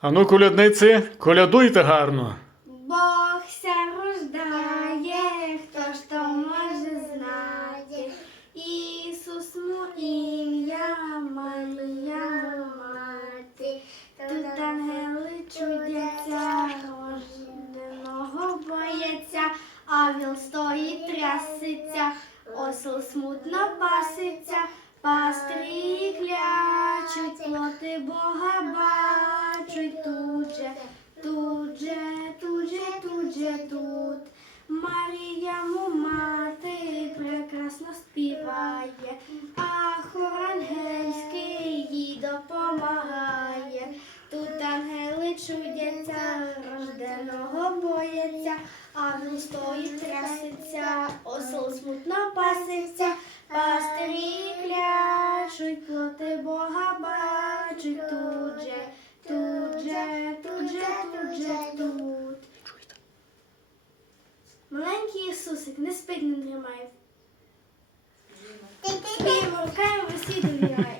Ану, колядниці, колядуйте гарно. Бог ся рождає, хто ж то може знати. Ісус му ім'я, Марія мати. Тут ангели чудяться, рожденого бояться, а віл стоїть тряситься, осел смутно паситься, пастирі клячуть, плоти Бога тут же. Тут же, тут же, тут же, тут. Марія му мати прекрасно співає, а хор ангельський їй допомагає. Тут ангели чудяться, рожденого бояться, ангел стоїть трясеться, осел смутно паситься, пастирі клячуть, плоти Бога бачуть тут же. Тут же, тут же, тут же, тут. Маленький Ісусик не спить, не дрімає. Спіємо, руками висі довіряє.